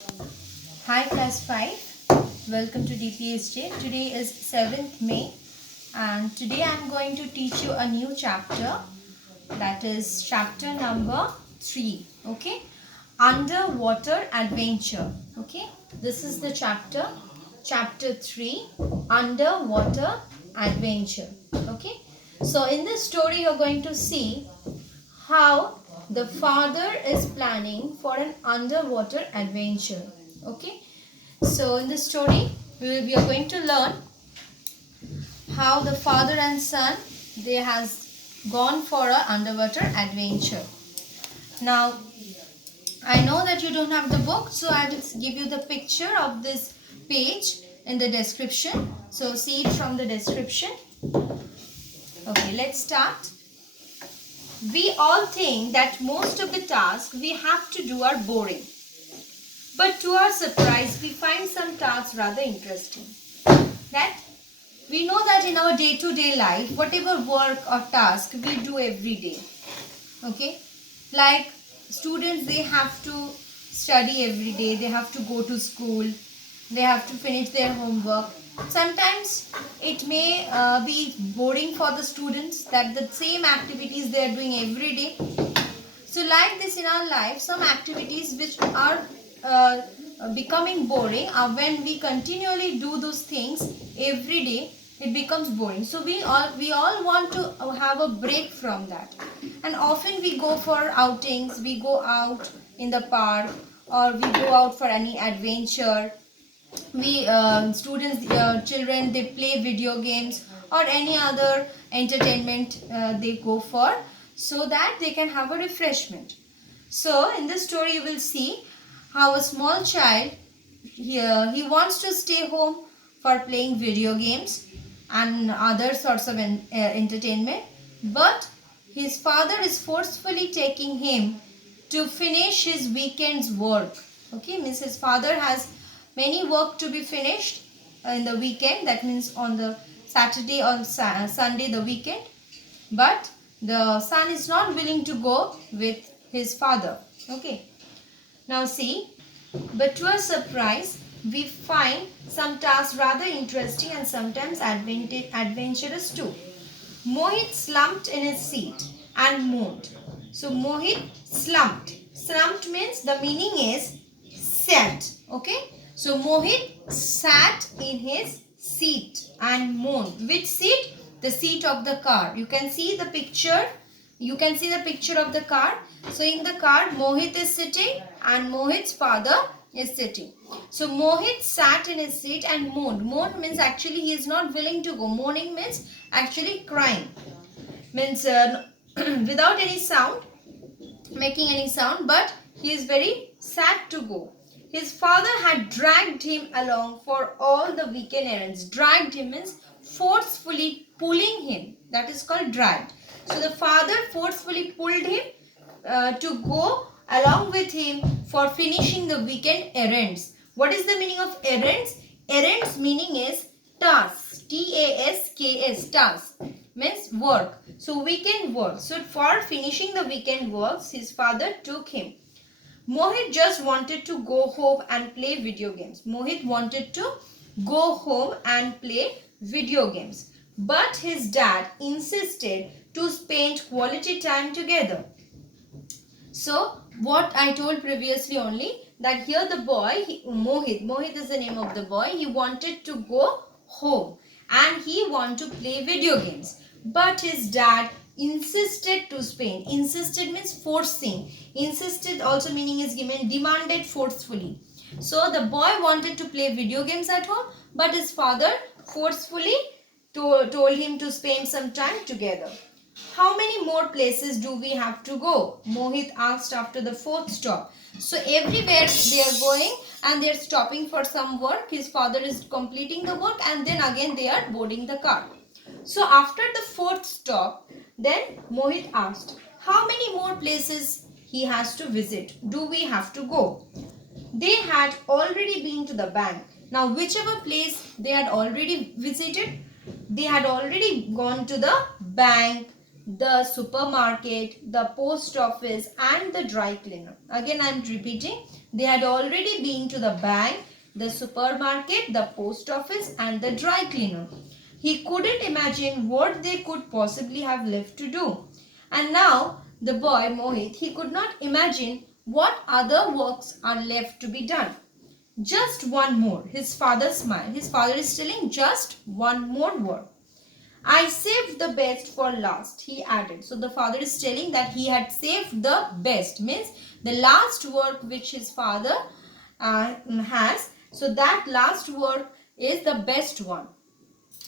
Hi class 5, welcome to DPSJ. Today is 7th May and today I am going to teach you a new chapter, that is chapter number 3, okay? Underwater Adventure, okay? This is the chapter 3, Underwater Adventure, okay? So in this story you are going to see how the father is planning for an underwater adventure, okay? So in this story we are going to learn how the father and son, they has gone for a underwater adventure. Now I know that you don't have the book, so I will give you the picture of this page in the description. So see it from the description. Okay, let's start. We all think that most of the tasks we have to do are boring. But to our surprise, we find some tasks rather interesting. That we know that in our day-to-day life, whatever work or task we do every day, okay, like students, they have to study every day, they have to go to school, they have to finish their homework. Sometimes it may be boring for the students that the same activities they are doing every day. So like this in our life, some activities which are uh, becoming boring are when we continually do those things every day, it becomes boring. So we all want to have a break from that, and often we go for outings, we go out in the park, or we go out for any adventure. We students, children, they play video games or any other entertainment they go for, so that they can have a refreshment. So in this story you will see how a small child, he wants to stay home for playing video games and other sorts of entertainment, but his father is forcefully taking him to finish his weekend's work. Okay, means his father has many work to be finished in the weekend, that means on the Saturday or Sunday, the weekend, but the son is not willing to go with his father. Okay, now see, but to our surprise, we find some tasks rather interesting and sometimes adventurous too. Mohit slumped in his seat and moaned. So Mohit slumped. Slumped means the meaning is sat. Okay. So Mohit sat in his seat and moaned. Which seat? The seat of the car. You can see the picture. You can see the picture of the car. So in the car, Mohit is sitting and Mohit's father is sitting. So Mohit sat in his seat and moaned. Moaned means actually he is not willing to go. Moaning means actually crying. Means without any sound, making any sound, but he is very sad to go. His father had dragged him along for all the weekend errands. Dragged him means forcefully pulling him. That is called dragged. So the father forcefully pulled him to go along with him for finishing the weekend errands. What is the meaning of errands? Errands meaning is tasks. T-A-S-K-S, task means work. So weekend work. So for finishing the weekend works, his father took him. Mohit just wanted to go home and play video games. Mohit wanted to go home and play video games. But his dad insisted to spend quality time together. So what I told previously only, that here the boy, Mohit is the name of the boy, he wanted to go home and he wanted to play video games. But his dad insisted to spend. Insisted means forcing. Insisted also meaning is given, demanded forcefully. So the boy wanted to play video games at home, but his father forcefully told him to spend some time together. How many more places do we have to go? Mohit asked after the fourth stop. So everywhere they are going and they are stopping for some work. His father is completing the work and then again they are boarding the car. So after the fourth stop, then Mohit asked, how many more places he has to visit? Do we have to go? They had already been to the bank. Now whichever place they had already visited, they had already gone to the bank, the supermarket, the post office and the dry cleaner. Again I am repeating, they had already been to the bank, the supermarket, the post office and the dry cleaner. He couldn't imagine what they could possibly have left to do. And now the boy Mohit, he could not imagine what other works are left to be done. Just one more. His father smiled. His father is telling just one more work. I saved the best for last, he added. So the father is telling that he had saved the best, means the last work which his father has. So that last work is the best one.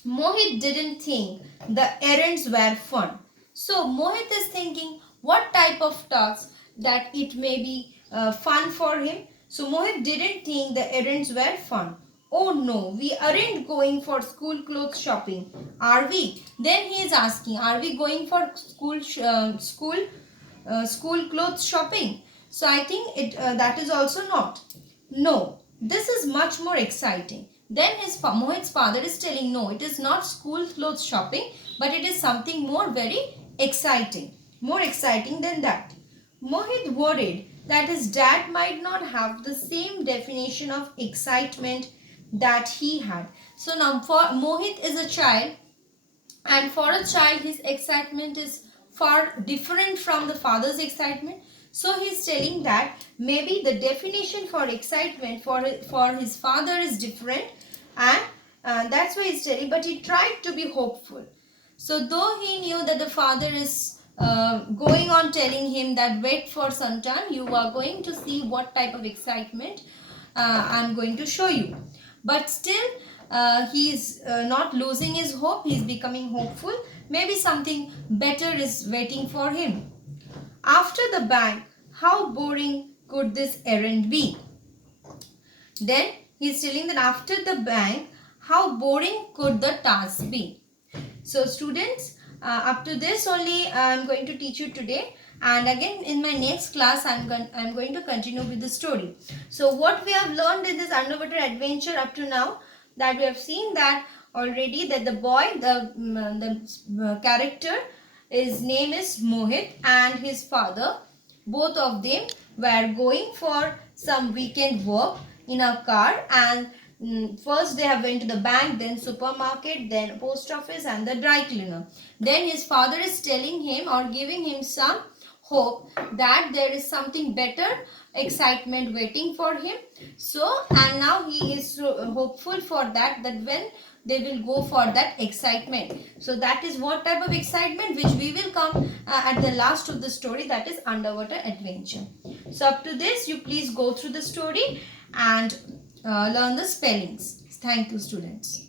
Mohit didn't think the errands were fun. So Mohit is thinking what type of tasks that it may be fun for him. So Mohit didn't think the errands were fun. Oh no, we aren't going for school clothes shopping, are we? Then he is asking, are we going for school clothes shopping? So I think that is also not. No, this is much more exciting. Then Mohit's father is telling, no, it is not school clothes shopping, but it is something more very exciting. More exciting than that. Mohit worried that his dad might not have the same definition of excitement that he had. So now for Mohit is a child, and for a child his excitement is far different from the father's excitement. So he's telling that maybe the definition for excitement for his father is different, and that's why he's telling, but he tried to be hopeful. So though he knew that the father is going on telling him that wait for some time, you are going to see what type of excitement I'm going to show you. But still he's not losing his hope. He's becoming hopeful. Maybe something better is waiting for him. After the bank, how boring could this errand be? Then he's telling that after the bank, how boring could the task be? So students, up to this only I am going to teach you today, and again in my next class I am going to continue with the story. So what we have learned in this underwater adventure up to now, that we have seen that already, that the boy, the character, his name is Mohit, and his father, both of them were going for some weekend work in a car, and first they have went to the bank, then supermarket, then post office and the dry cleaner. Then his father is telling him or giving him some hope that there is something better, excitement waiting for him. So and now he is so hopeful for that when they will go for that excitement. So that is what type of excitement which we will come at the last of the story, that is underwater adventure. So up to this you please go through the story and learn the spellings. Thank you students.